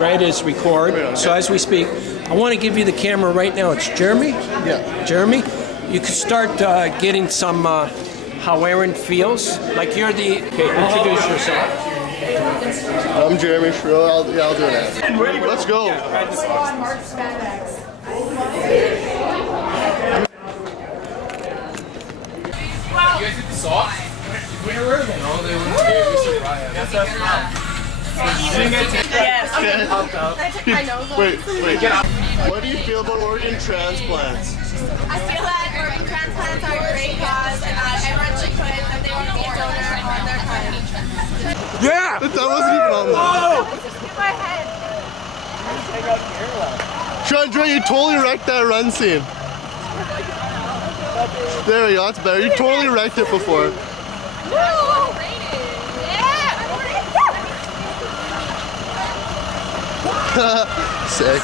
Right, is record. So as we speak, I want to give you the camera right now. It's Jeremy. Yeah. Jeremy, you can start getting some how Aaron feels. Like you're the. Okay, introduce yourself. I'm Jeremy Shrill. I'll do that. Let's go. You guys did the socks? Where were they? No, they were Yes. Wait. What do you feel about organ transplants? I feel that organ transplants are a great cause and that everyone should put that they want to be a donor on their card. Yeah! That wasn't even on there. Oh! Hit my head. Chandra, you totally wrecked that run scene. There we go, that's better. You totally wrecked it before. Sick.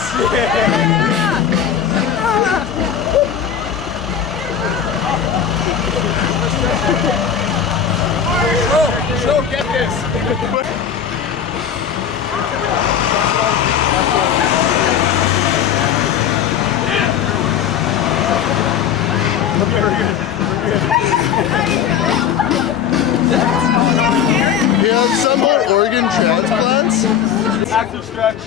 Show, get this. Yeah, some more organ transplants. Active stretch.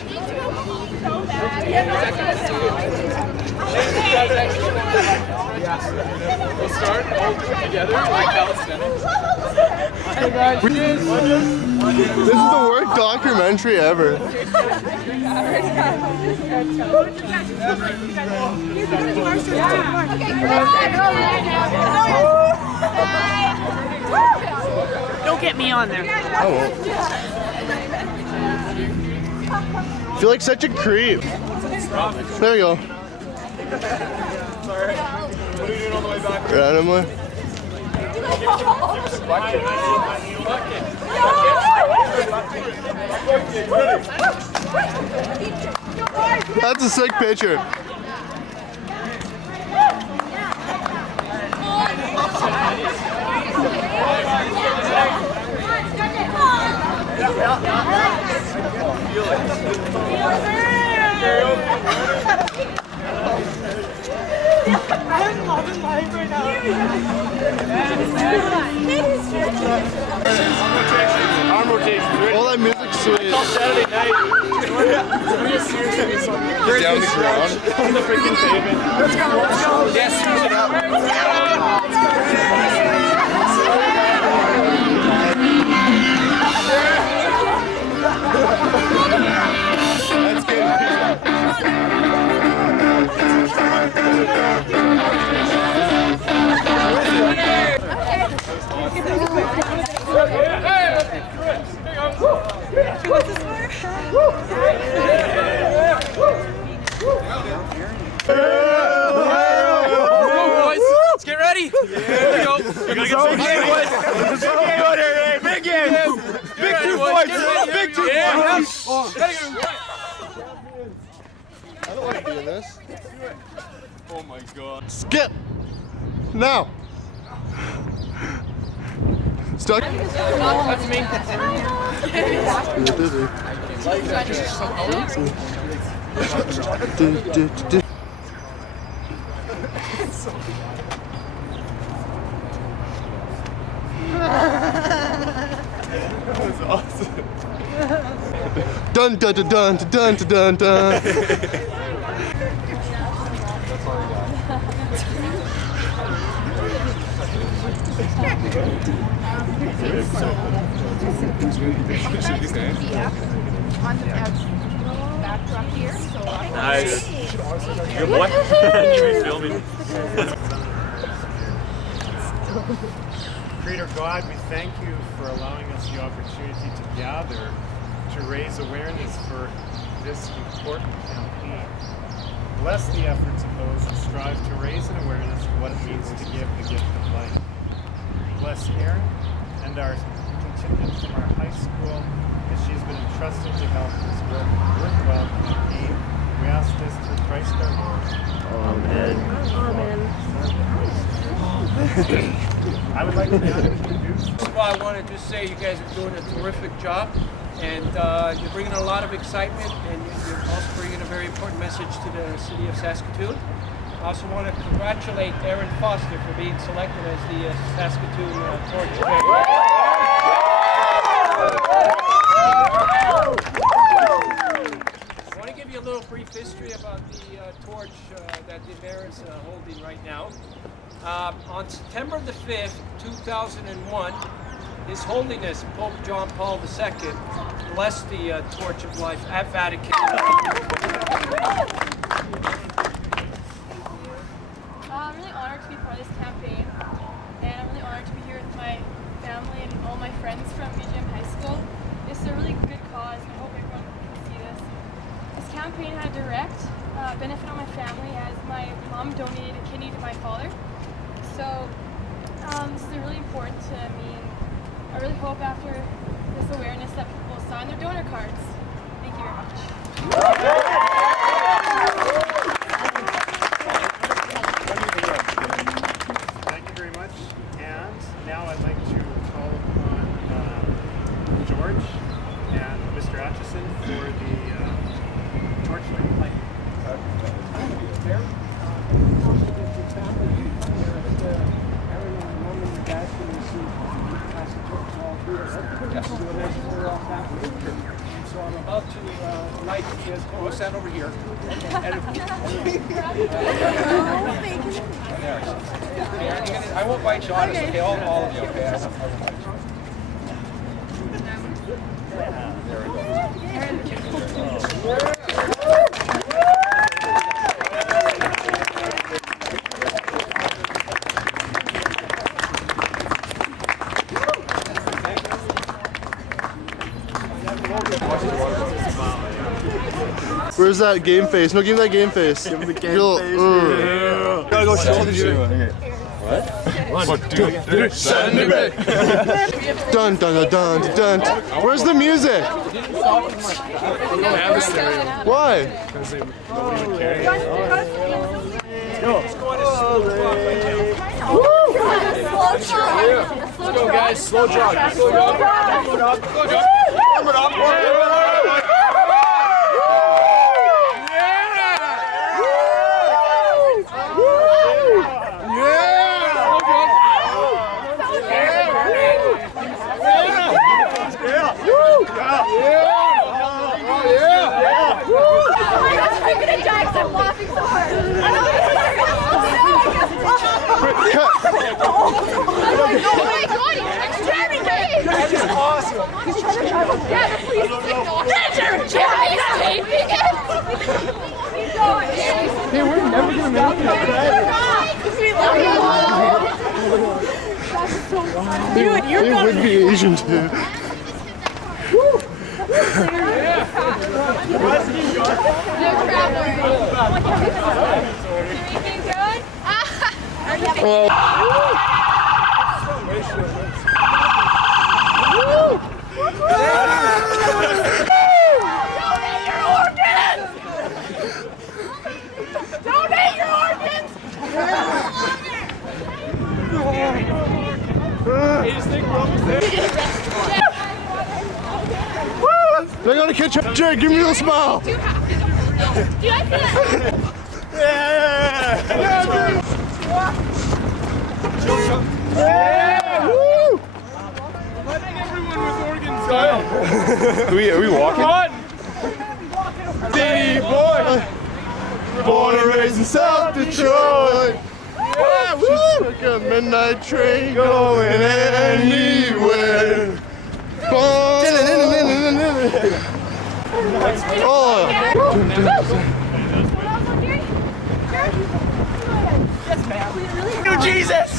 We'll start all together like calisthenics. Hey guys, This is the worst documentary ever. Don't get me on there. I won't. I feel like such a creep. There you go. Sorry. What are you doing on the way back? Randomly. That's a sick picture. I'm loving life right now. Arm rotation. All that music's sweet. Saturday night. Down the ground. On the freaking pavement. Let's go. Yes, switch it up. That's good. What's this for? Let's get ready. Here we go. We're gonna get some big game, boys. Big game. Big 2 points. Big 2 points. I don't like doing this. Oh my god. Skip! Now! Stuck? That's me. That was awesome. Dun dun dun dun dun dun dun dun. Nice. Good boy. You be filming. Creator God, we thank you for allowing us the opportunity to gather to raise awareness for this important campaign. Bless the efforts of those who strive to raise an awareness of what it means to give the gift of life. Bless Erin and our contingent from our high school as she has been entrusted to help this worthwhile campaign. We ask this through Christ our Lord. Amen. I would like to now introduce. First of all, I want to just say you guys are doing a terrific job. And you're bringing a lot of excitement, and you're also bringing a very important message to the city of Saskatoon. I also want to congratulate Aaron Foster for being selected as the Saskatoon Torch Champions. I want to give you a little brief history about the torch that the mayor is holding right now. On September the 5th, 2001, His Holiness Pope John Paul II blessed the Torch of Life at Vatican. I'm really honored to be part of this campaign, and I'm really honored to be here with my family and all my friends from BGM High School. It's a really good cause, and I hope everyone can see this. This campaign had a direct benefit on my family, as my mom donated a kidney to my father. So this is really important to me, and I really hope after this awareness that people will sign their donor cards. Thank you very much. Thank you very much. And now I'd like to call upon George and Mr. Atchison for the torch light. So I'm about to light this. We'll stand over here. I won't bite you on this, okay? All of you, okay? Where's that game face? No, give me that game face. Give me the game face. Gotta go show the shoe. What? 1, 2, 3, send it back. Dun dun dun dun dun. Where's the music? Why? Because nobody would carry it. Let's go, guys. Slow jog. Slow jog. Slow jog. Slow jog. Warm it up. Warm it up. I'm laughing so hard. Oh my god, it's Jeremy Dave! That is awesome. Yeah, the police signal. That's Jeremy taping it! Hey, we're never gonna make it. Dude, you're They would be Asian too. Donate your organs! They're gonna catch up. Jared, give me a smile. Do you guys see that? Are we walking? City boy. Born and raised in South Detroit. Yeah, woo! Took a midnight train going anywhere. Oh. You Jesus.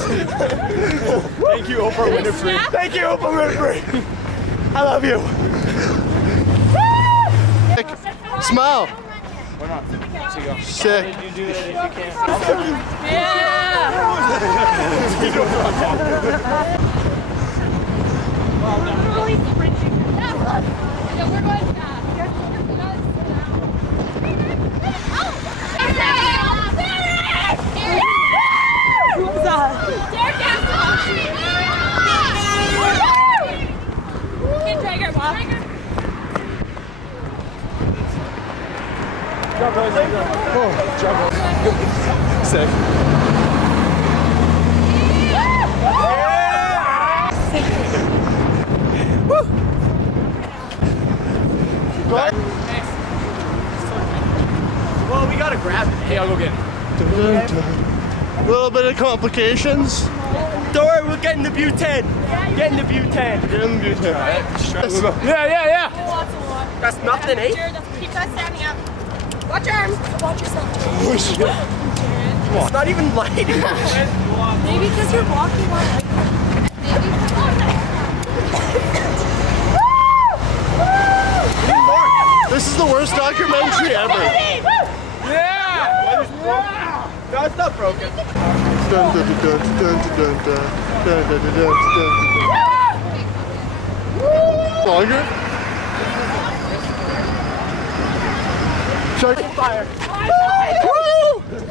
Thank you, Oprah Winfrey. Thank you, Oprah Winfrey. I love you. Smile. Sick. Really sprinting. Yeah, we're going fast. Who's that? Tiger, A little bit of complications. Don't worry, we'll get in the butane. Get in the butane. Get in the butane. Yeah. Lots of water. That's nothing, eh? Jared, keep that standing up. Watch your arms. Watch yourself. It's not even lighting. Maybe because you're walking on like. This is the worst documentary ever. Yeah! No, it's not broken. Dun, dun, dun, dun, dun, dun, dun, dun, dun, dun, dun. Longer? Shark fire.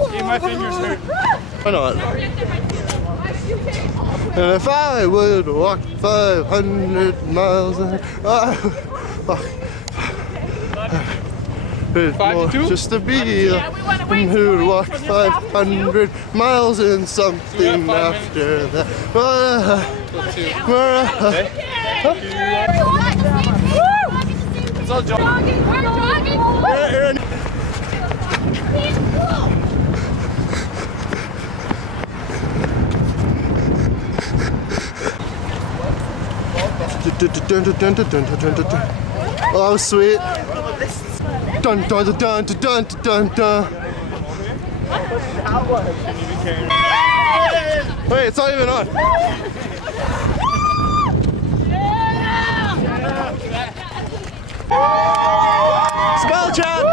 Hey, my fingers hurt. Why not? And if I would walk 500 miles an hour, just to be and who'd walk 500 miles in something after that. It's all jogging. We're jogging. Oh, sweet. Dun dun dun dun dun dun dun. Wait, it's not even on. Spell chat.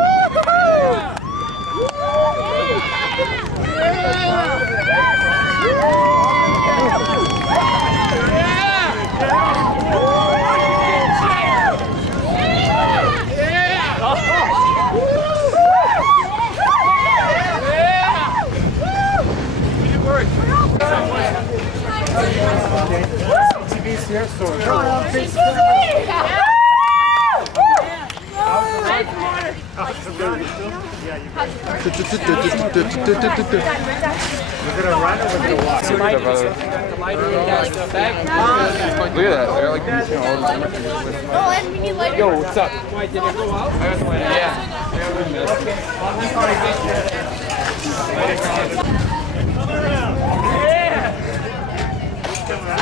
TV's here, so. We're gonna run or we're gonna walk? Look at that. They're like, Oh, and we need lighter. yo, what's up? Why did it go out? Yeah.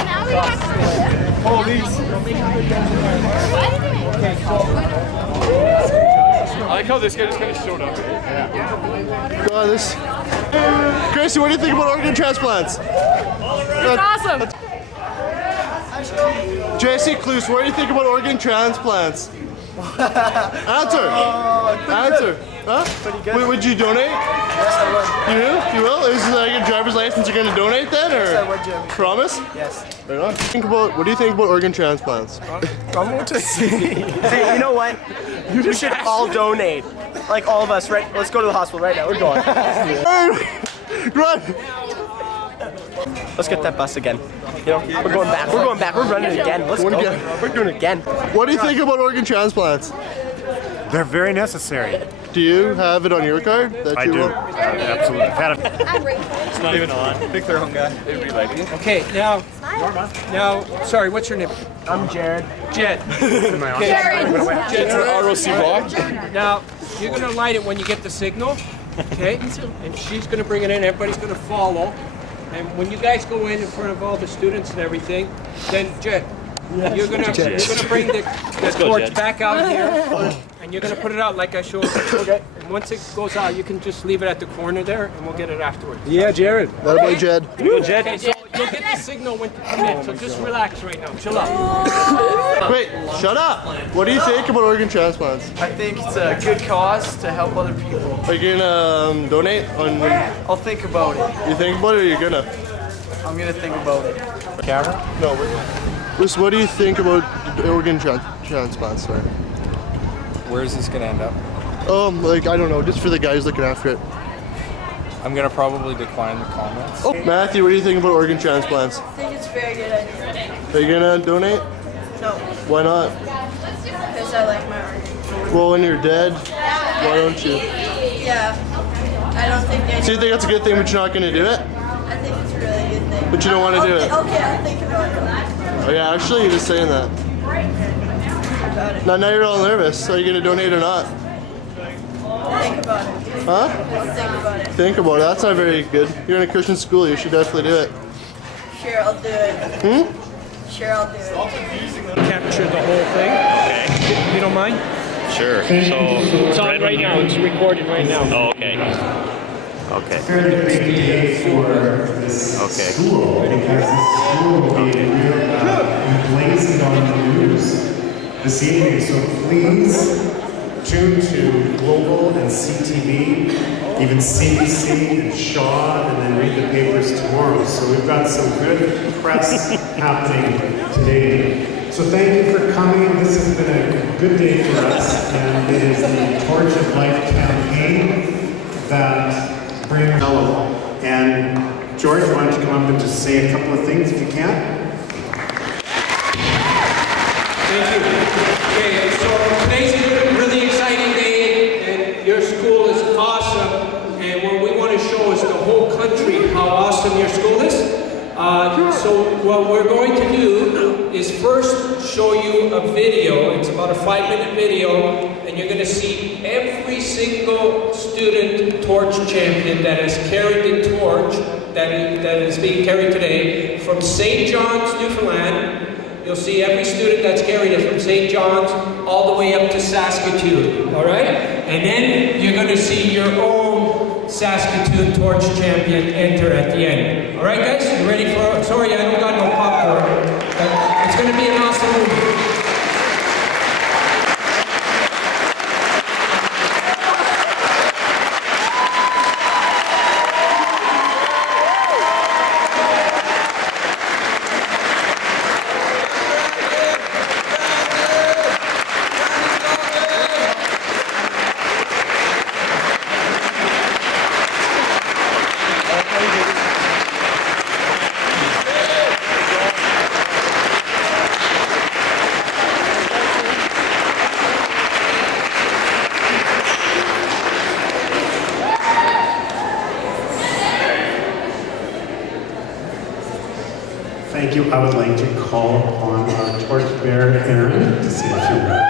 Now we have to. I like how this guy just kind of showed up. God, this. Gracie, what do you think about organ transplants? It's awesome. JC Cluse, what do you think about organ transplants? Answer. Answer. Huh? Wait, would you donate? Yes, I would. You will? You will? Is like your driver's license you're going to donate then? Or? Yes, I would, Jim. Promise? Yes. Right on. What do you think about organ transplants? See, you know what? We should all donate. Like all of us, right? Let's go to the hospital right now. We're going. Run! Let's get that bus again. You know, we're going back. We're going back. We're running again. Let's go. We're doing it again. What do you think about organ transplants? They're very necessary. Do you have it on your card? That I you do. want? Absolutely. I've had it. It's not even on. Pick their own guy. Okay, now, sorry, what's your name? I'm Jared. Jed. ROC block. Now, you're gonna light it when you get the signal, okay? And she's gonna bring it in, everybody's gonna follow. And when you guys go in front of all the students and everything, then Jed, you're gonna bring the torch back out here, and you're gonna put it out like I showed you. Okay. And once it goes out, you can just leave it at the corner there, and we'll get it afterwards. Yeah, Jared. That boy Jed. Okay, so you'll get the signal when to come in, so just relax right now, chill out. Wait, shut up. What do you think about organ transplants? I think it's a good cause to help other people. Are you gonna donate? I'll think about it. You think about it or you're gonna? I'm gonna think about it. Camera? No, Bruce, what do you think about organ transplants? Sorry. Where is this gonna end up? Like, I don't know, just for the guys looking after it. I'm gonna probably decline the comments. Oh, Matthew, what do you think about organ transplants? I think it's a very good idea. Are you gonna donate? No, Why not? because I like my organs. Well, when you're dead, why don't you? Yeah, I don't think they. So you think that's a good thing, but you're not gonna do it? I think it's a really good thing. But you don't want to do it? Okay, I'll think about it. Oh yeah, actually, you're just saying that. Now you're all nervous. Are you gonna donate or not? Think about it. Huh? Think about it. Think about it. That's not very good. You're in a Christian school. You should definitely do it. Sure, I'll do it. Sure, I'll do it. Capture the whole thing. Okay. You don't mind? Sure. So It's on right now. It's recorded right now. Oh, okay. Okay. Very big day for this Okay. school because this school will be emblazoned on the news this evening. So please tune to Global and CTV, even CBC and Shaw, and then read the papers tomorrow. So we've got some good press happening today. So thank you for coming. This has been a good day for us, and it is the Torch of Life campaign that brings Marcello. And George, why don't you come up and just say a couple of things if you can? Thank you. Okay, so today's a really exciting day, and your school is awesome. And what we want to show is the whole country how awesome your school is. So what we're going to do is first show you a video. It's about a 5-minute video, and you're going to see every single student torch champion that has carried the torch that is being carried today from St. John's, Newfoundland. You'll see every student that's carried it from St. John's all the way up to Saskatoon, all right? And then you're going to see your own Saskatoon Torch Champion enter at the end. All right, guys? You ready for... Sorry, I don't got no popcorn, but it's going to be an awesome movie. Thank you. I would like to call upon our torchbearer, Aaron, to say a few words.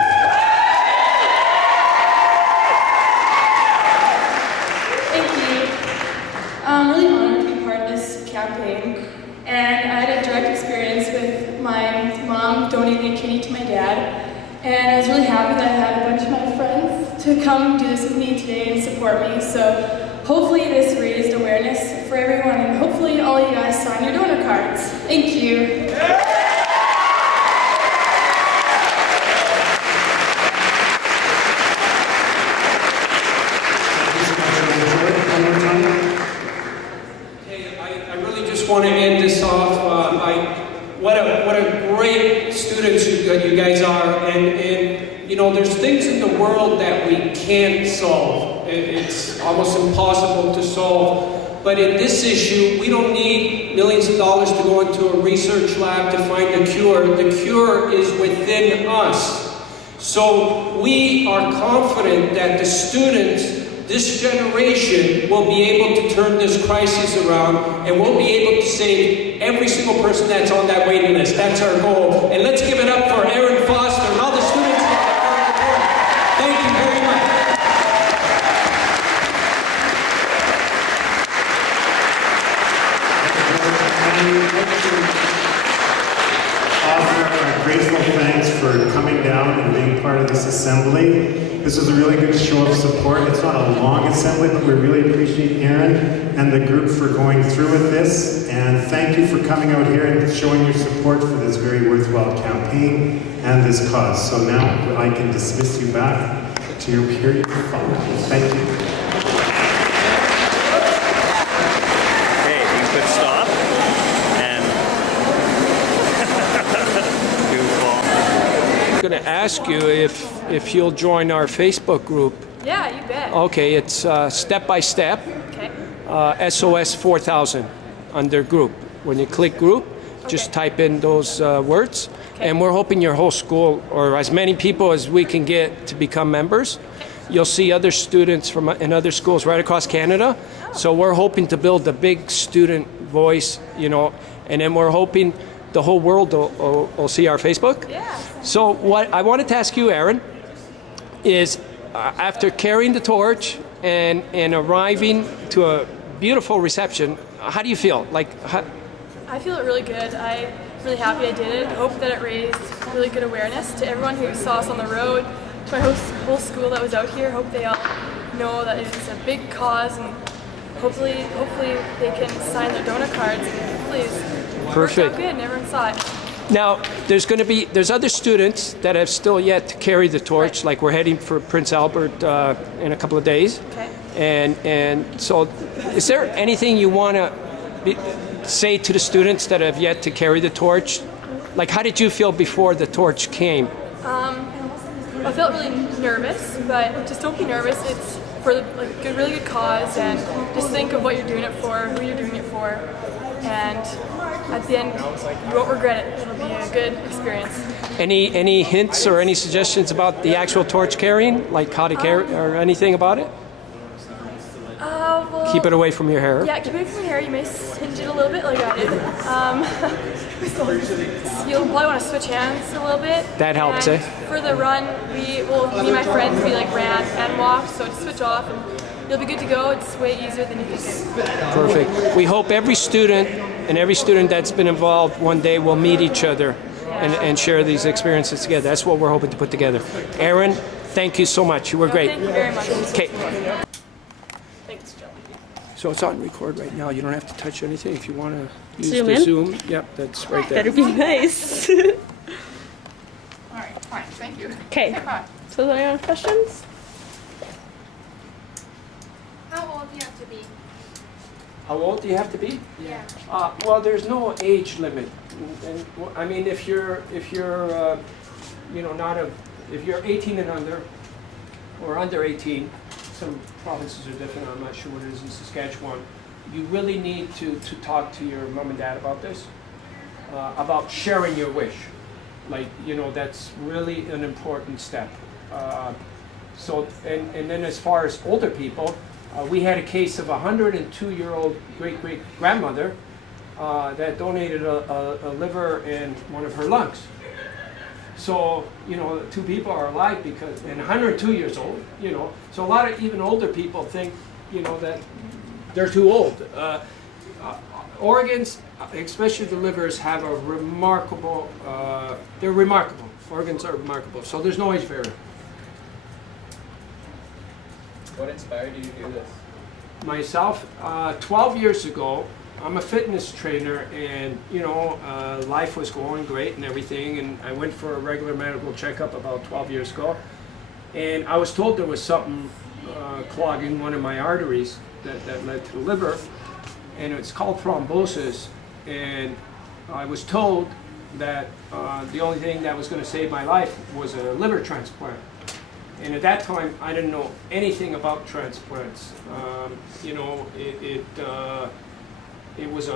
Thank you. I'm really honored to be part of this campaign, and I had a direct experience with my mom donating a kidney to my dad, and I was really happy that I had a bunch of my friends to come do this with me today and support me. So hopefully this raised awareness for everyone, and hopefully all you guys sign your donor cards. Thank you. I really just want to end this off. What a great students you guys are, and you know, there's things in the world that we can't solve. It's almost impossible to solve. But in this issue, we don't need millions of dollars to go into a research lab to find a cure. The cure is within us. So we are confident that the students, this generation, will be able to turn this crisis around, and we'll be able to save every single person that's on that waiting list. That's our goal. And let's give it up for Aaron Foster and all the students that are recording. Thank you very much. Offer our grateful thanks for coming down and being part of this assembly. This was a really good show of support. It's not a long assembly, but we really appreciate Aaron and the group for going through with this. And thank you for coming out here and showing your support for this very worthwhile campaign and this cause. So now I can dismiss you back to your period of fun. Thank you. Okay, you could stop and goofball. I'm going to ask you if you'll join our Facebook group. Yeah, you bet. Okay, it's step by step. Okay. SOS4000 under group. When you click group, just type in those words. Okay. And we're hoping your whole school, or as many people as we can get to become members. You'll see other students from in other schools right across Canada. So we're hoping to build a big student voice, you know, and then we're hoping the whole world will see our Facebook. Yeah. So what I wanted to ask you, Aaron, is after carrying the torch and arriving to a beautiful reception, how do you feel? I feel really good. I'm really happy I did it. I hope that it raised really good awareness to everyone who saw us on the road, to my whole school that was out here. I hope they all know that it's a big cause, and hopefully they can sign their donor cards. And hopefully it's worked out good and everyone saw it. Now, there's other students that have still yet to carry the torch, like we're heading for Prince Albert in a couple of days. Okay. And so, is there anything you want to say to the students that have yet to carry the torch? Like, how did you feel before the torch came? I felt really nervous, but just don't be nervous. It's for a really good cause, and just think of what you're doing it for, who you're doing it for, and at the end, you won't regret it. It'll be a good experience. Any hints or any suggestions about the actual torch carrying, like how to carry or anything about it? Well, keep it away from your hair. Yeah, keep it from your hair. You may singe it a little bit like I did. You'll probably want to switch hands a little bit. That helps, and for the run, me and my friends, we ran and walked, so just switch off and you'll be good to go. It's way easier than you think. Perfect. We hope every student that's been involved one day will meet each other and share these experiences together. That's what we're hoping to put together. Aaron, thank you so much. You were great. Thank you very much. Okay. Thanks, Jill. So it's on record right now. You don't have to touch anything. If you want to use Zoom the in? Zoom, yep, that's right there. Better be nice. All right, fine, thank you. Okay. So, any other questions? How old do you have to be? How old do you have to be? Yeah. Well, there's no age limit. And I mean, if you're if you're 18 and under, or under 18, some provinces are different. I'm not sure what it is in Saskatchewan. You really need to talk to your mom and dad about this, about sharing your wish. Like, that's really an important step. So, and then as far as older people, we had a case of a 102-year-old great-great-grandmother that donated a liver and one of her lungs. So, two people are alive because, and 102 years old, so a lot of even older people think, that they're too old. Organs, especially the livers, have a remarkable, they're remarkable. Organs are remarkable, so there's no age barrier. What inspired you to do this? Myself, 12 years ago, I'm a fitness trainer, and life was going great and everything, and I went for a regular medical checkup about 12 years ago, and I was told there was something clogging one of my arteries that led to the liver, and it's called thrombosis, and I was told that the only thing that was going to save my life was a liver transplant. And at that time, I didn't know anything about transplants. It was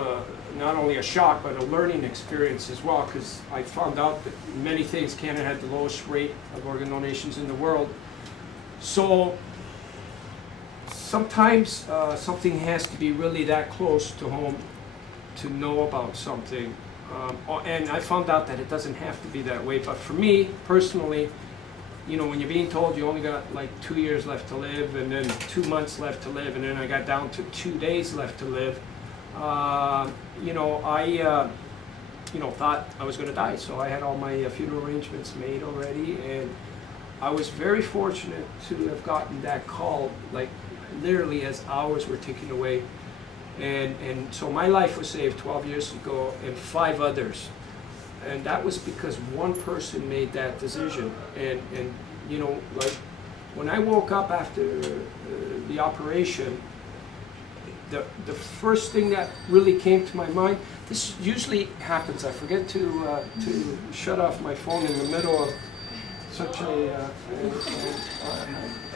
not only a shock, but a learning experience as well, because I found out that many things, Canada had the lowest rate of organ donations in the world. So sometimes something has to be really that close to home to know about something. And I found out that it doesn't have to be that way. But for me, personally, when you're being told you only got like 2 years left to live, and then 2 months left to live, and then I got down to 2 days left to live, I thought I was going to die. So I had all my funeral arrangements made already, and I was very fortunate to have gotten that call, like literally as hours were ticking away. And so my life was saved 12 years ago, and 5 others. And that was because one person made that decision. And like when I woke up after the operation, the first thing that really came to my mind, this usually happens, I forget to shut off my phone in the middle of such a,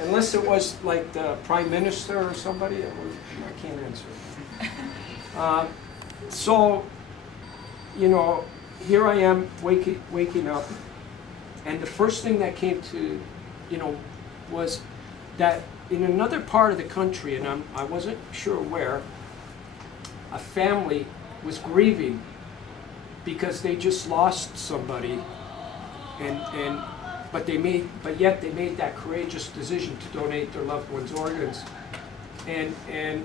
unless it was like the Prime Minister or somebody, I can't answer. So, here I am waking up, and the first thing that came to, was that in another part of the country, and I wasn't sure where, a family was grieving because they just lost somebody, and but yet they made that courageous decision to donate their loved one's organs. And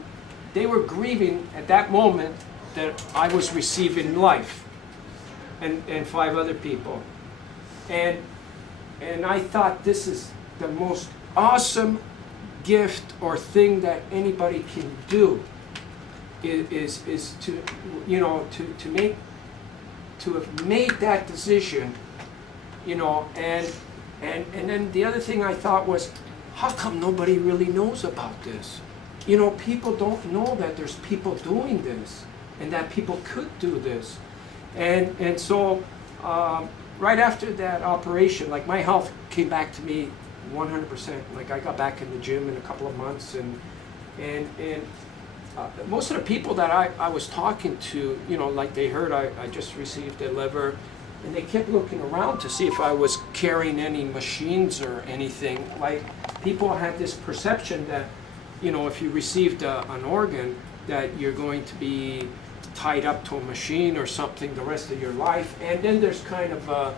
they were grieving at that moment that I was receiving life, and 5 other people. And I thought, this is the most awesome gift or thing that anybody can do, is to, you know, to have made that decision, you know. And then the other thing I thought was, how come nobody really knows about this? You know, people don't know that there's people doing this and that people could do this. And so right after that operation, like, my health came back to me 100%. Like, I got back in the gym in a couple of months, and most of the people that I was talking to, you know, like, they heard I just received a liver, and they kept looking around to see if I was carrying any machines or anything. Like, people had this perception that, you know, if you received an organ, that you're going to be tied up to a machine or something the rest of your life. And then there's kind of a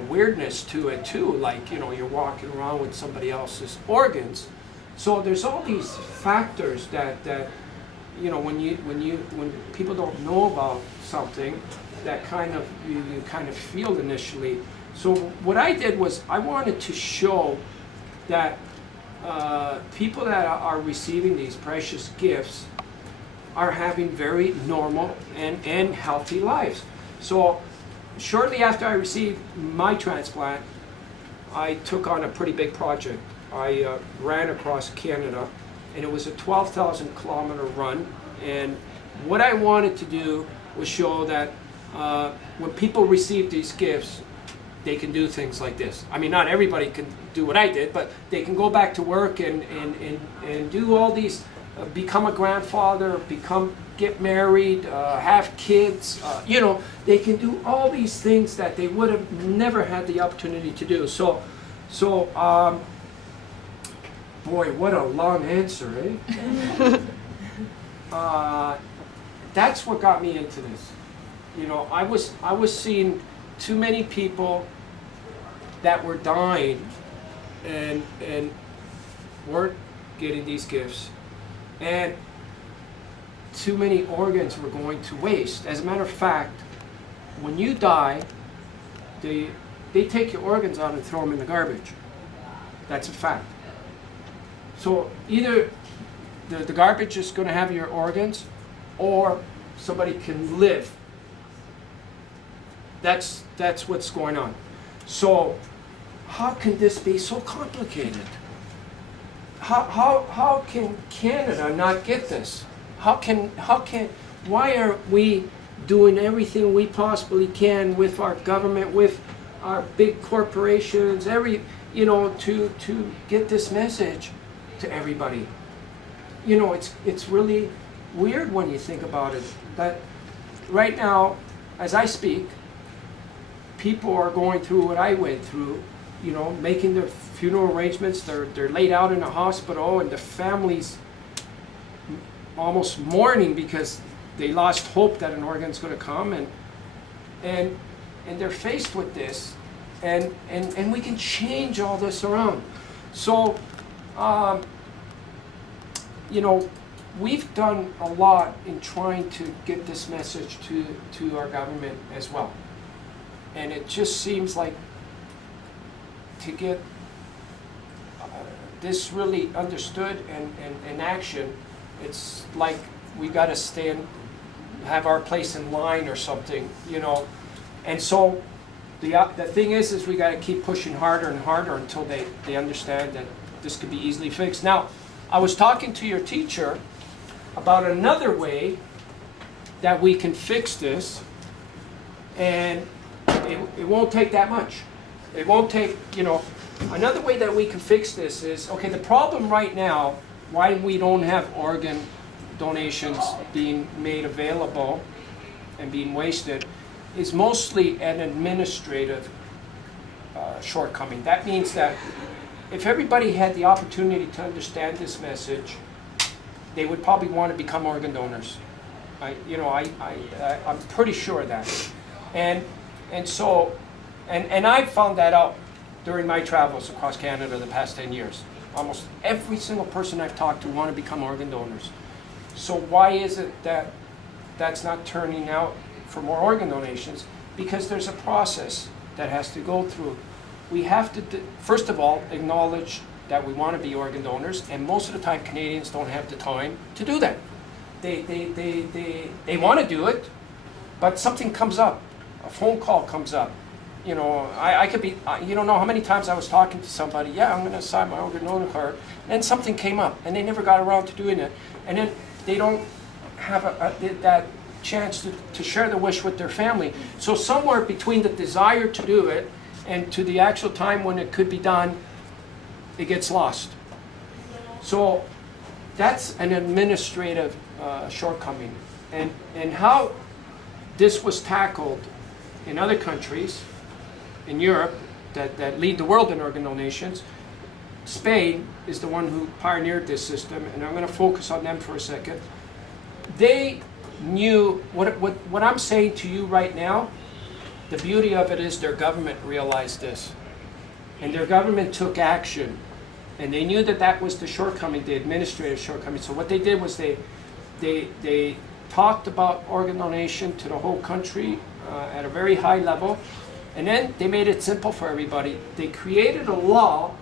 weirdness to it too, like, you know, you're walking around with somebody else's organs. So there's all these factors that you know, when people don't know about something, that kind of you kind of feel initially. So what I did was, I wanted to show that people that are receiving these precious gifts are having very normal and healthy lives. So shortly after I received my transplant, I took on a pretty big project. I ran across Canada, and it was a 12,000-kilometer run. And what I wanted to do was show that when people receive these gifts, they can do things like this. I mean, not everybody can do what I did, but they can go back to work and do all these, become a grandfather, get married, have kids, you know, they can do all these things that they would have never had the opportunity to do. So boy, what a long answer, eh? That's what got me into this. You know, I was seeing too many people that were dying and weren't getting these gifts, and too many organs were going to waste. As a matter of fact, when you die, they take your organs out and throw them in the garbage. That's a fact. So either the garbage is going to have your organs, or somebody can live. That's what's going on. So how can this be so complicated? How can Canada not get this? Why are we doing everything we possibly can with our government, with our big corporations, you know, to get this message to everybody? You know, it's really weird when you think about it, that right now, as I speak, people are going through what I went through, you know, making their funeral arrangements. They're laid out in a hospital, and the families almost mourning because they lost hope that an organ's going to come, and they're faced with this, and we can change all this around. So you know, we've done a lot in trying to get this message to our government as well. And it just seems like to get this really understood and in action, it's like we got to have our place in line or something, you know. And so the thing is we got to keep pushing harder and harder until they understand that this could be easily fixed. Now, I was talking to your teacher about another way that we can fix this, and it won't take that much. It won't take, you know, another way that we can fix this is, okay, the problem right now, why we don't have organ donations being made available and being wasted, is mostly an administrative shortcoming. That means that if everybody had the opportunity to understand this message, they would probably want to become organ donors. I'm pretty sure of that. And so I found that out during my travels across Canada the past 10 years. Almost every single person I've talked to want to become organ donors. So why is it that that's not turning out for more organ donations? Because there's a process that has to go through. We have to, first of all, acknowledge that we want to be organ donors, and most of the time Canadians don't have the time to do that. They want to do it, but something comes up, a phone call comes up. You know, I could be, you don't know how many times I was talking to somebody, yeah, I'm going to sign my organ donor card, and then something came up, and they never got around to doing it. And then they don't have that chance to share the wish with their family. So somewhere between the desire to do it and to the actual time when it could be done, it gets lost. So that's an administrative shortcoming. And how this was tackled in other countries, in Europe, that lead the world in organ donations, Spain is the one who pioneered this system, and I'm going to focus on them for a second. They knew, what I'm saying to you right now, the beauty of it is their government realized this. And their government took action. And they knew that that was the shortcoming, the administrative shortcoming. So what they did was they talked about organ donation to the whole country at a very high level. And then they made it simple for everybody. They created a law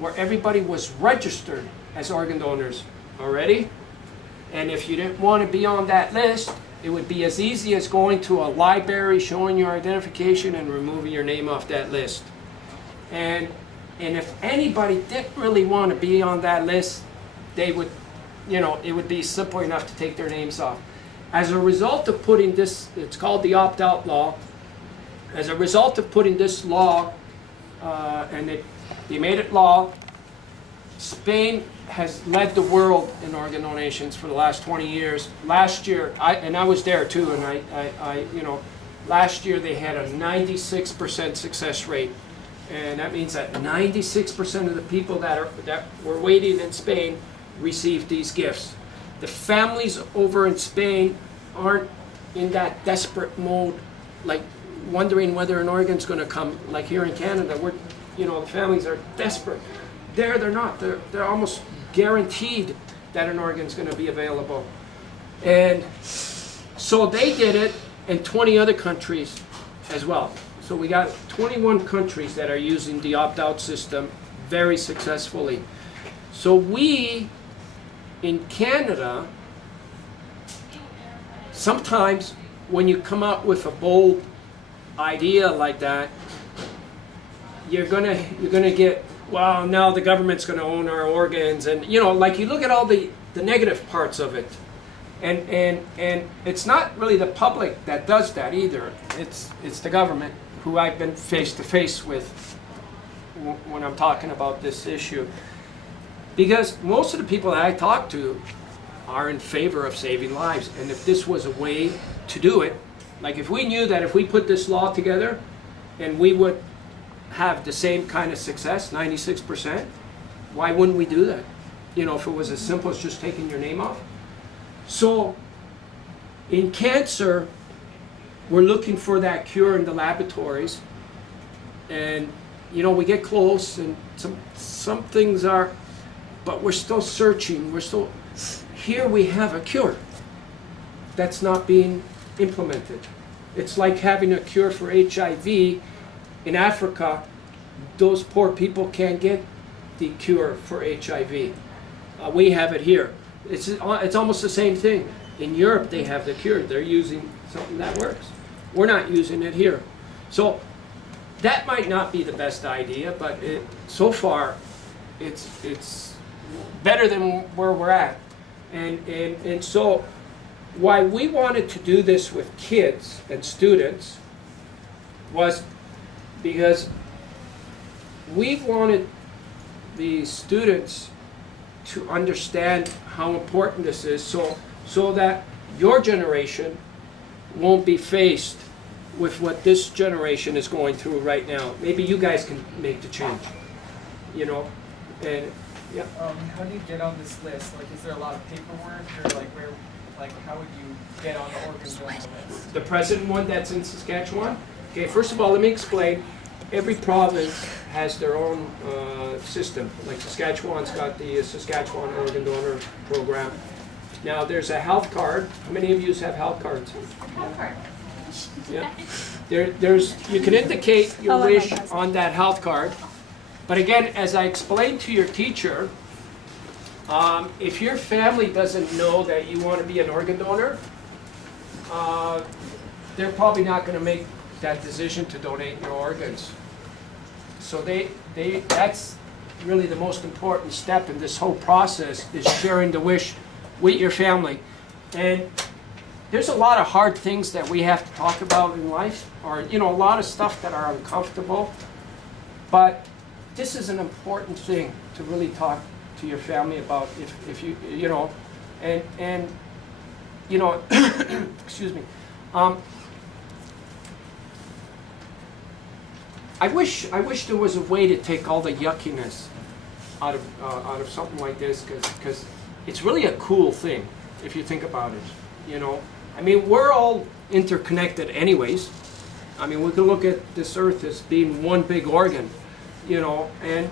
where everybody was registered as organ donors already. And if you didn't want to be on that list, it would be as easy as going to a library, showing your identification, and removing your name off that list. And if anybody didn't really want to be on that list, they would, you know, it would be simple enough to take their names off. As a result of putting this, it's called the opt-out law. As a result of putting this law, and they made it law, Spain has led the world in organ donations for the last 20 years. Last year, I was there too, and I you know, last year they had a 96% success rate. And that means that 96% of the people that were waiting in Spain received these gifts. The families over in Spain aren't in that desperate mode, like wondering whether an organ's going to come. Like here in Canada, we're, you know, the families are desperate. There, they're not. They're almost guaranteed that an organ's going to be available. And so they did it in 20 other countries as well. So we got 21 countries that are using the opt-out system very successfully. So we, in Canada, sometimes when you come up with a bold idea like that, you're gonna get, well, now the government's gonna own our organs, and you know, like you look at all the negative parts of it. And it's not really the public that does that either. It's the government, who I've been face to face with when I'm talking about this issue. Because most of the people that I talk to are in favor of saving lives. And if this was a way to do it, like if we knew that if we put this law together and we would have the same kind of success, 96%, why wouldn't we do that? You know, if it was as simple as just taking your name off. So in cancer, we're looking for that cure in the laboratories, and you know, we get close, and some things are, but we're still searching. We're still, here we have a cure that's not being implemented. It's like having a cure for HIV in Africa. Those poor people can't get the cure for HIV. We have it here. It's almost the same thing. In Europe, they have the cure. They're using something that works. We're not using it here. So that might not be the best idea, but so far, it's better than where we're at. And so why we wanted to do this with kids and students was because we wanted the students to understand how important this is, so that your generation won't be faced with what this generation is going through right now. Maybe you guys can make the change, you know, and yeah. How do you get on this list? Like, is there a lot of paperwork, or like where, like how would you get on the organ donor list? The present one that's in Saskatchewan? Okay, first of all, let me explain. Every province has their own system. Like Saskatchewan's got the Saskatchewan Organ Donor Program. Now there's a health card. How many of you have health cards? Health card. Yeah. You can indicate your wish on that health card. But again, as I explained to your teacher, if your family doesn't know that you want to be an organ donor, they're probably not going to make that decision to donate your organs. So that's really the most important step in this whole process, is sharing the wish with your family. And there's a lot of hard things that we have to talk about in life, or a lot of stuff that are uncomfortable. But this is an important thing to really talk to your family about. If you excuse me. I wish there was a way to take all the yuckiness out of something like this, because it's really a cool thing if you think about it. I mean, we're all interconnected anyways. I mean, we can look at this earth as being one big organ, and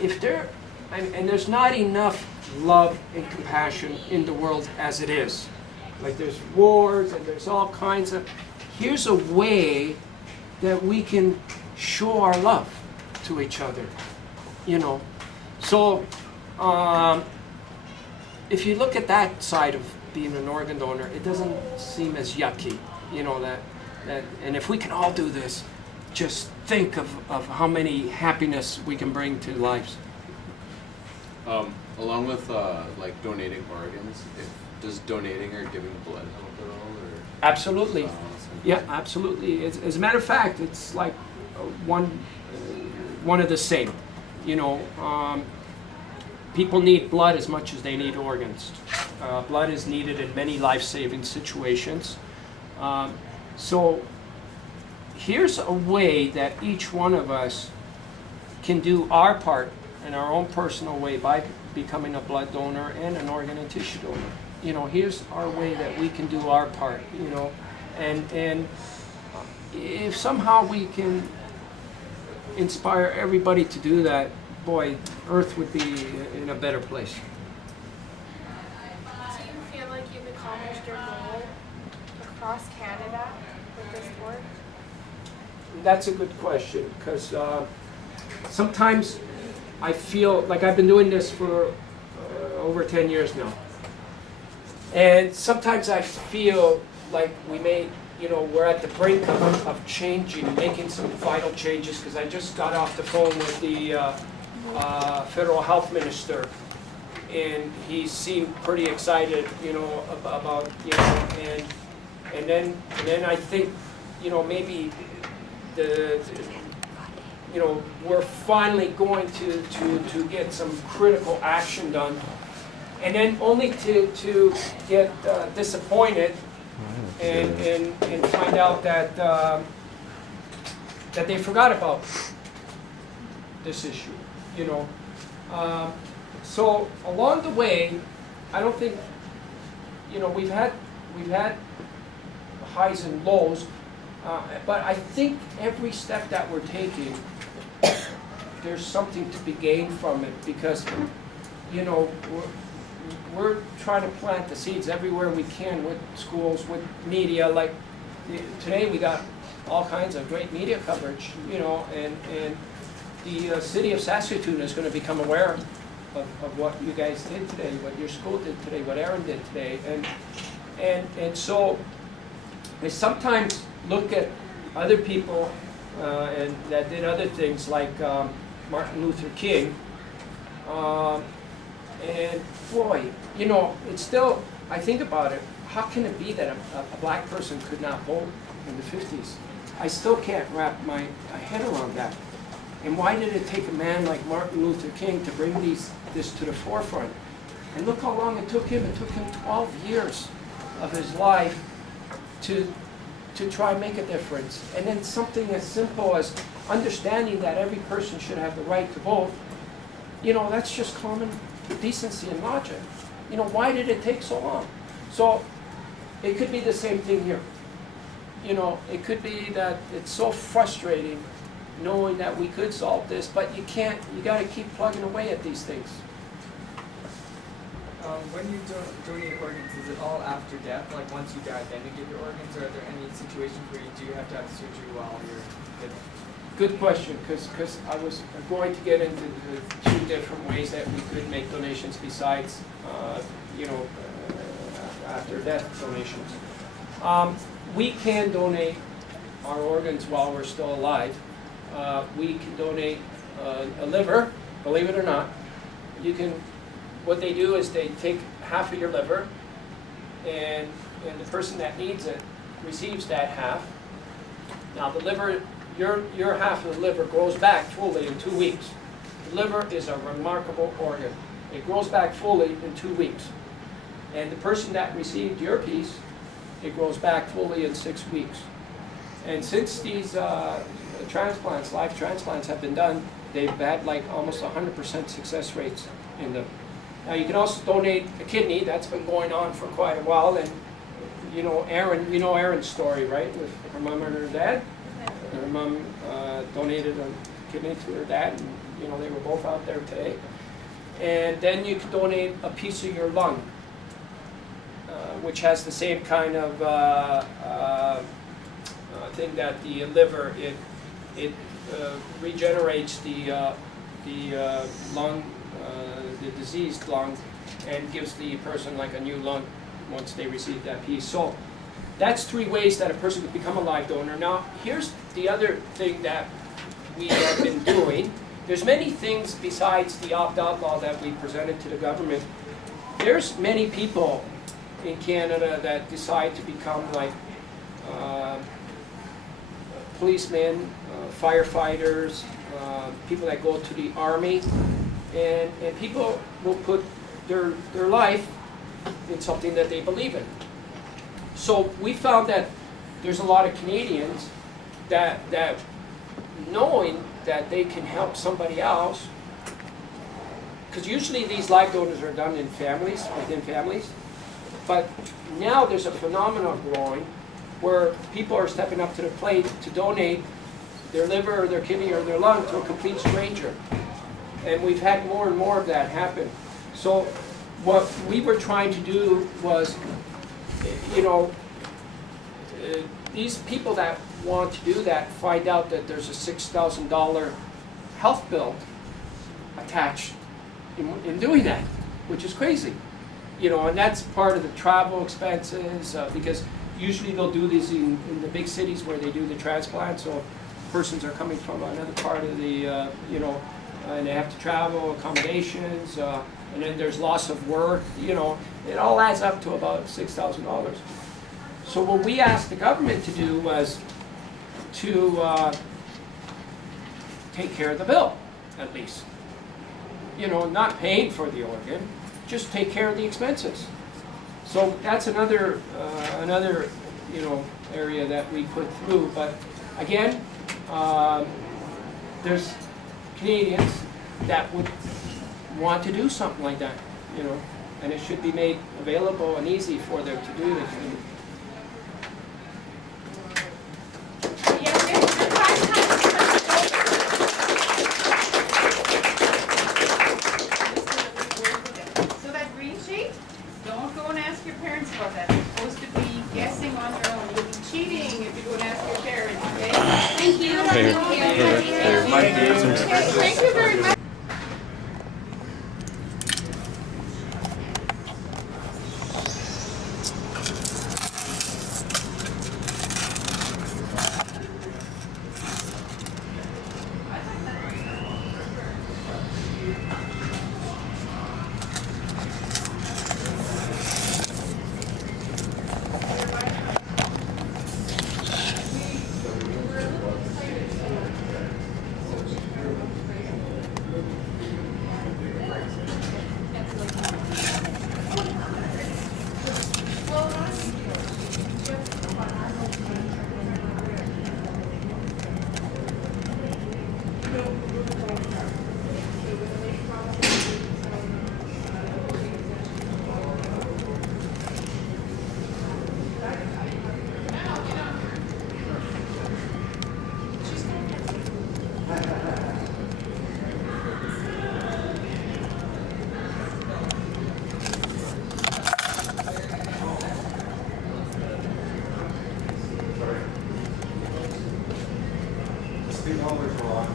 if there's not enough love and compassion in the world as it is. Like, there's wars and there's all kinds of. Here's a way that we can show our love to each other, So, if you look at that side of being an organ donor, it doesn't seem as yucky, and if we can all do this, just think of how many happiness we can bring to lives. Along with like donating organs, does donating or giving blood help at all? Or absolutely. Yeah, absolutely. As a matter of fact, it's like one of the same. People need blood as much as they need organs. Blood is needed in many life-saving situations. So here's a way that each one of us can do our part in our own personal way by becoming a blood donor and an organ and tissue donor. Here's our way that we can do our part, and if somehow we can inspire everybody to do that, boy, Earth would be in a better place. Do you feel like you've accomplished your goal across Canada with this work? That's a good question, because sometimes I feel like I've been doing this for over 10 years now. And sometimes I feel like we're at the brink of changing, making some vital changes, because I just got off the phone with the federal health minister, and he seemed pretty excited, about, and then I think, maybe we're finally going to get some critical action done, and then only to get disappointed and find out that that they forgot about this issue, So along the way, I don't think, we've had highs and lows, but I think every step that we're taking, there's something to be gained from it, because, we're trying to plant the seeds everywhere we can with schools, with media. Like today we got all kinds of great media coverage, and the city of Saskatoon is going to become aware of what you guys did today, what your school did today, what Aaron did today, and so I sometimes look at other people and that did other things, like Martin Luther King, and boy, it's still, I think about it, how can it be that a black person could not vote in the 50s? I still can't wrap my head around that. And why did it take a man like Martin Luther King to bring this to the forefront? And look how long it took him. It took him 12 years of his life to try and make a difference. And then something as simple as understanding that every person should have the right to vote, that's just common decency and logic. Why did it take so long? So it could be the same thing here. It could be that it's so frustrating knowing that we could solve this, but you can't, you gotta keep plugging away at these things. When you donate organs, is it all after death? Like once you die, then you give your organs, or are there any situations where you do have to have surgery while you're living? Good question, because I was going to get into the 2 different ways that we could make donations besides, after death donations. We can donate our organs while we're still alive. We can donate a liver, believe it or not. You can. What they do is they take half of your liver, and the person that needs it receives that half. Now the liver, your half of the liver grows back fully in 2 weeks. The liver is a remarkable organ. It grows back fully in 2 weeks. And the person that received your piece, it grows back fully in 6 weeks. And since these transplants, live transplants have been done, they've had like almost 100% success rates in them. Now you can also donate a kidney. That's been going on for quite a while, and you know Erin's story, right, with her mom and her dad. Her mom donated a kidney to her dad, and they were both out there today. And then you can donate a piece of your lung, which has the same kind of thing that the liver. It regenerates the lung. The diseased lung, and gives the person like a new lung once they receive that piece. So that's 3 ways that a person could become a live donor. Now here's the other thing that we have been doing. There's many things besides the opt-out law that we presented to the government. There's many people in Canada that decide to become like policemen, firefighters, people that go to the army. And people will put their life in something that they believe in. So we found that there's a lot of Canadians that knowing that they can help somebody else, because usually these live donors are done in families, within families, but now there's a phenomenon growing where people are stepping up to the plate to donate their liver or their kidney or their lung to a complete stranger. And we've had more and more of that happen. So what we were trying to do was, these people that want to do that find out that there's a $6,000 health bill attached in doing that, which is crazy. And that's part of the travel expenses, because usually they'll do these in the big cities where they do the transplant. So persons are coming from another part of the, and they have to travel, accommodations, and then there's loss of work. It all adds up to about $6,000. So what we asked the government to do was to take care of the bill, at least. Not paying for the organ, just take care of the expenses. So that's another area that we put through. But again, there's Canadians that would want to do something like that, and it should be made available and easy for them to do this. So that green sheet, don't go and ask your parents about that. You're supposed to be guessing on your own. You'll be cheating if you go and ask your parents, okay? Thank you. Thank you very much.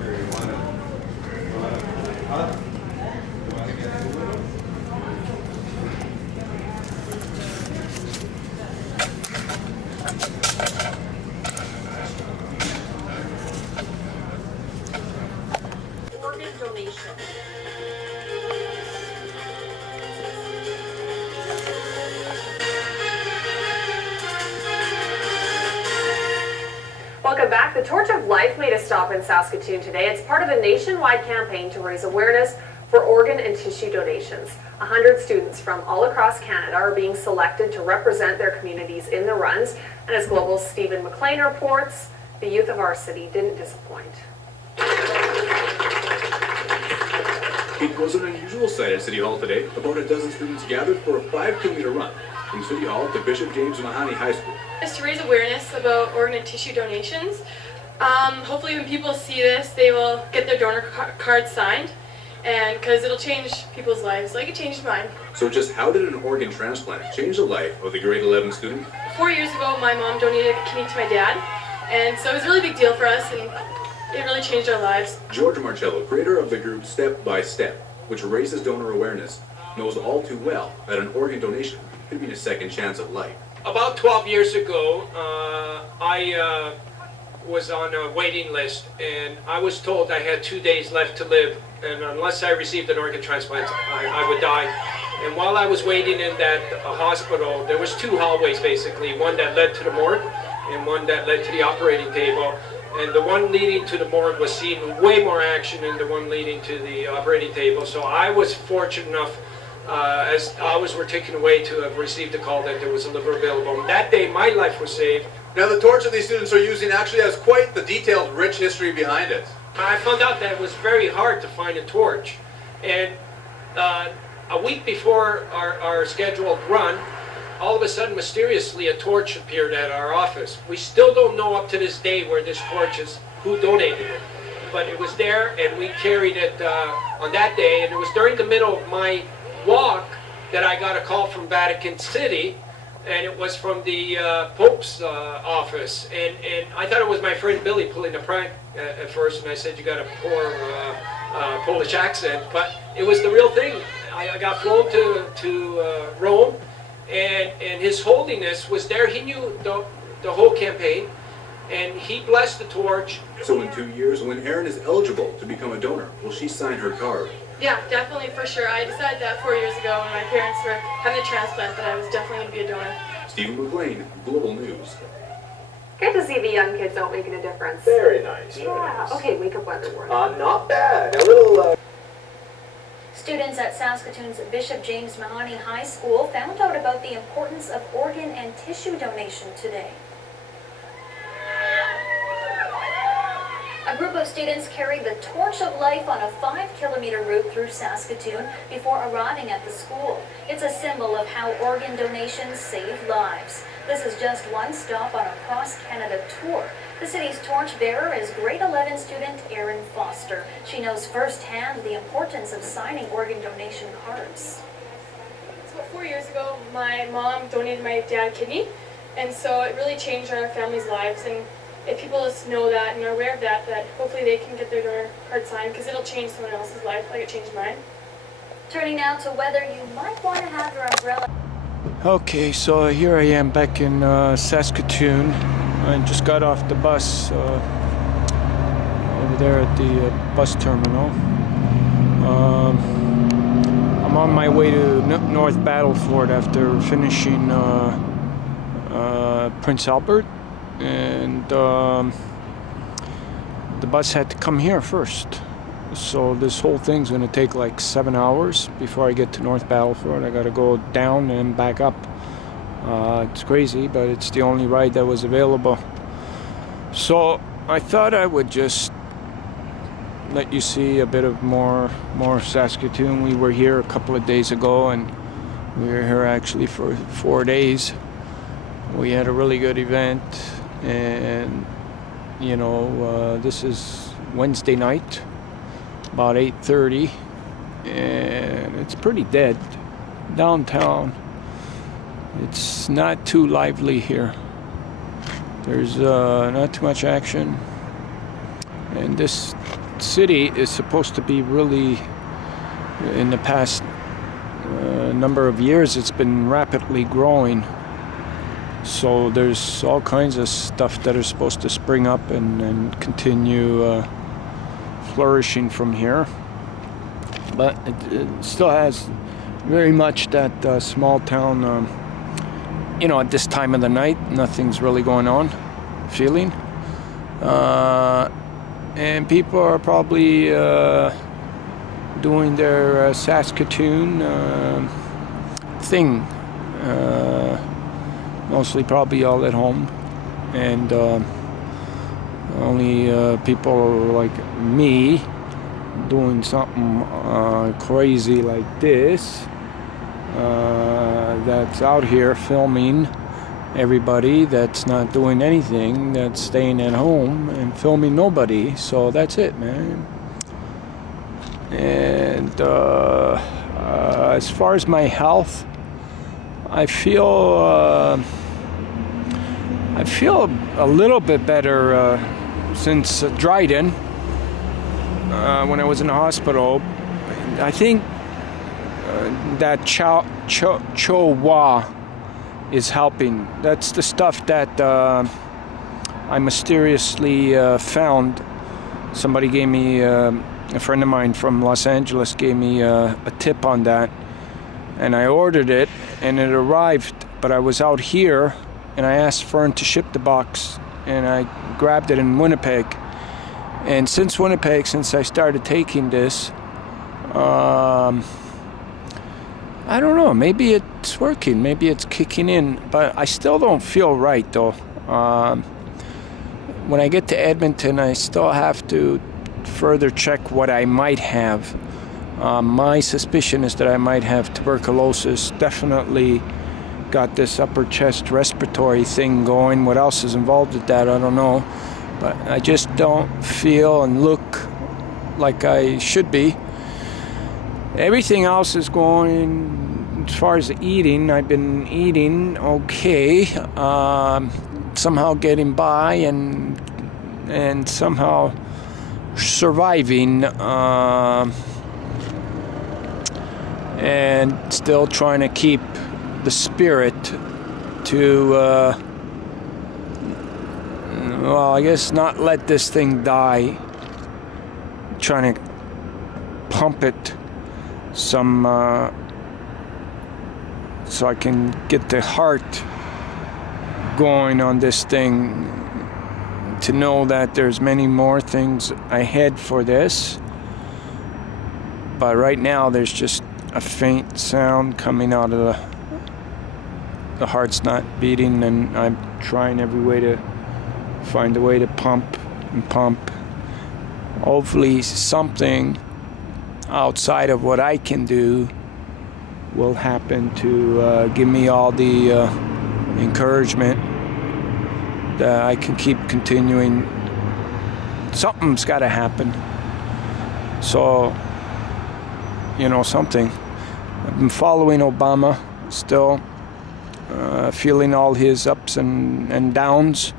Organ donation. Welcome back. The Torch of Life made a stop in Saskatoon today. It's part of a nationwide campaign to raise awareness for organ and tissue donations. 100 students from all across Canada are being selected to represent their communities in the runs. And as Global's Stephen McLean reports, the youth of our city didn't disappoint. It was an unusual sight at City Hall today. About a dozen students gathered for a 5-kilometer run from City Hall to Bishop James Mahoney High School. Is to raise awareness about organ and tissue donations. Hopefully when people see this, they will get their donor card signed, and because it'll change people's lives, like it changed mine. So just how did an organ transplant change the life of the grade 11 student? 4 years ago, my mom donated a kidney to my dad, and so it was a really big deal for us, and it really changed our lives. George Marcello, creator of the group Step by Step, which raises donor awareness, knows all too well that an organ donation could mean a second chance at life. About 12 years ago, I was on a waiting list, and I was told I had 2 days left to live, and unless I received an organ transplant, I would die. And while I was waiting in that hospital, there was 2 hallways basically, one that led to the morgue and one that led to the operating table. And the one leading to the morgue was seeing way more action than the one leading to the operating table. So I was fortunate enough, as hours were taken away, to have received a call that there was a liver available. And that day, my life was saved. Now, the torch that these students are using actually has quite the detailed, rich history behind it. I found out that it was very hard to find a torch. And a week before our scheduled run, all of a sudden, mysteriously, a torch appeared at our office. We still don't know up to this day where this torch is, who donated it. But it was there, and we carried it on that day. And it was during the middle of my walk that I got a call from Vatican City, and it was from the Pope's office. And I thought it was my friend Billy pulling a prank at first, and I said, you got a poor Polish accent. But it was the real thing. I got flown to Rome. And His Holiness was there. He knew the whole campaign, and he blessed the torch. So in 2 years, when Erin is eligible to become a donor, will she sign her card? Yeah, definitely, for sure. I decided that 4 years ago when my parents were having a transplant that I was definitely going to be a donor. Stephen McLean, Global News. Good to see the young kids out making a difference. Very nice. Yeah. Nice. Okay, wake up weather warning. Not bad. A little. Students at Saskatoon's Bishop James Mahoney High School found out about the importance of organ and tissue donation today. A group of students carried the Torch of Life on a 5-kilometer route through Saskatoon before arriving at the school. It's a symbol of how organ donations save lives. This is just one stop on a cross-Canada tour. The city's torchbearer is grade 11 student Erin Foster. She knows firsthand the importance of signing organ donation cards. So 4 years ago, my mom donated my dad a kidney, and so it really changed our family's lives. And if people just know that and are aware of that, that hopefully they can get their donor card signed, because it'll change someone else's life like it changed mine. Turning now to whether you might want to have your umbrella. Okay, so here I am back in Saskatoon. I just got off the bus over there at the bus terminal. I'm on my way to North Battleford after finishing Prince Albert, and the bus had to come here first. So this whole thing's going to take like 7 hours before I get to North Battleford. I got to go down and back up. It's crazy, but it's the only ride that was available. So I thought I would just let you see a bit of more Saskatoon. We were here a couple of days ago, and we were here actually for 4 days. We had a really good event, and you know, this is Wednesday night, about 8:30, and it's pretty dead downtown. It's not too lively here. There's not too much action, and this city is supposed to be really, in the past number of years, it's been rapidly growing. So there's all kinds of stuff that are supposed to spring up and continue flourishing from here. But it still has very much that small town, you know, at this time of the night, nothing's really going on feeling. And people are probably doing their Saskatoon thing. Mostly probably all at home. And only people like me doing something crazy like this that's out here filming everybody that's not doing anything, that's staying at home and filming nobody. So that's it, man. And as far as my health, I feel a little bit better since Dryden, when I was in the hospital. I think that Chowa is helping. That's the stuff that I mysteriously found. Somebody gave me, a friend of mine from Los Angeles gave me a tip on that, and I ordered it, and it arrived, but I was out here, and I asked Fern to ship the box, and I grabbed it in Winnipeg. And since Winnipeg, since I started taking this, I don't know, maybe it's working, maybe it's kicking in, but I still don't feel right though. When I get to Edmonton, I still have to further check what I might have. My suspicion is that I might have tuberculosis. Definitely got this upper chest respiratory thing going. What else is involved with that, I don't know. But I just don't feel and look like I should be. Everything else is going, as far as eating, I've been eating okay. Somehow getting by and somehow surviving. And still trying to keep the spirit to, well, I guess not let this thing die. Trying to pump it some, so I can get the heart going on this thing, to know that there's many more things ahead for this. But right now there's just a faint sound coming out of the heart's not beating, and I'm trying every way to find a way to pump and pump. Hopefully something outside of what I can do will happen to give me all the encouragement that I can keep continuing. Something's got to happen. So, you know, something. I've been following Obama still, feeling all his ups and downs.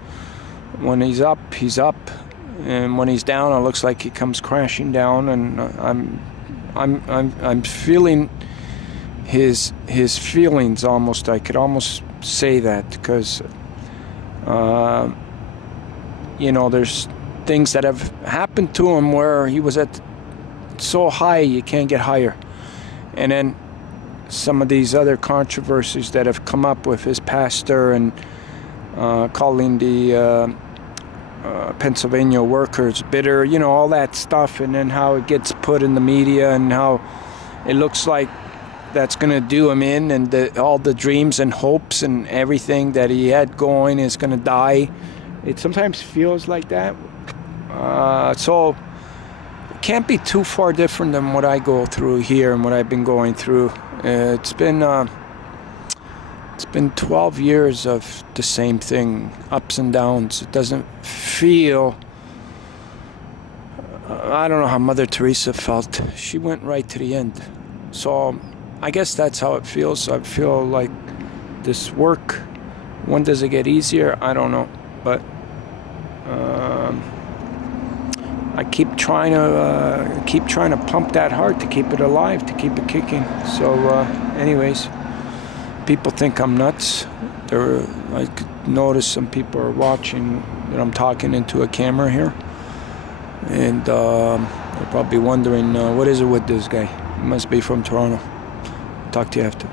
When he's up, he's up, and when he's down, it looks like he comes crashing down. And I'm feeling his feelings almost. I could almost say that, because you know, there's things that have happened to him where he was at so high you can't get higher, and then some of these other controversies that have come up with his pastor and calling the Pennsylvania workers bitter, you know, all that stuff, and then how it gets put in the media and how it looks like that's going to do him in, and all the dreams and hopes and everything that he had going is going to die. It sometimes feels like that. So it can't be too far different than what I go through here and what I've been going through. It's been 12 years of the same thing, ups and downs. It doesn't feel, I don't know how Mother Teresa felt. She went right to the end. So I guess that's how it feels. I feel like this work, when does it get easier? I don't know. But I keep trying to pump that heart to keep it alive, to keep it kicking. So, anyways, people think I'm nuts. I could notice some people are watching that I'm talking into a camera here, and they're probably wondering what is it with this guy. He must be from Toronto. Talk to you after.